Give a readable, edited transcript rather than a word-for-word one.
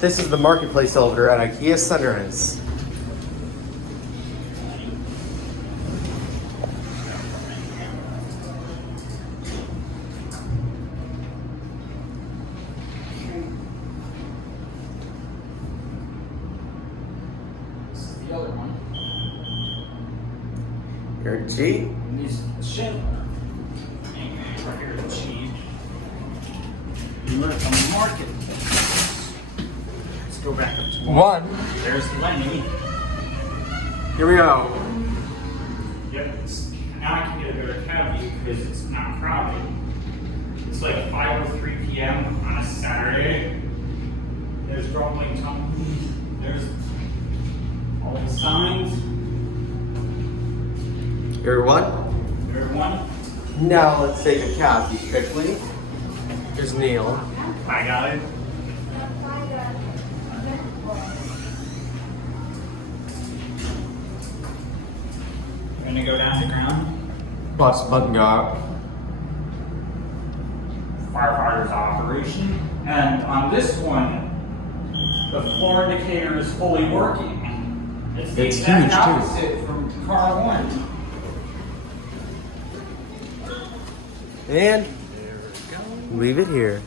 This is the marketplace elevator at IKEA Sunrise. This is the other one. Here, G. And these are the Schindler. And right here the G. And we're at the marketplace. Let's go back up to One. There's Lenny. Here we go. Yep. Now I can get a better cab view because it's not crowded. It's like 5:03 p.m. on a Saturday. There's grumbling tongues. There's all the signs. Everyone. Everyone. Now let's take a cab view quickly. Here's Neil. Hi guys. We're gonna go down to ground. Watch the button go out. Firefighters operation. And on this one, the floor indicator is fully working. It's the It's exact huge, too. opposite from car one. And leave it here.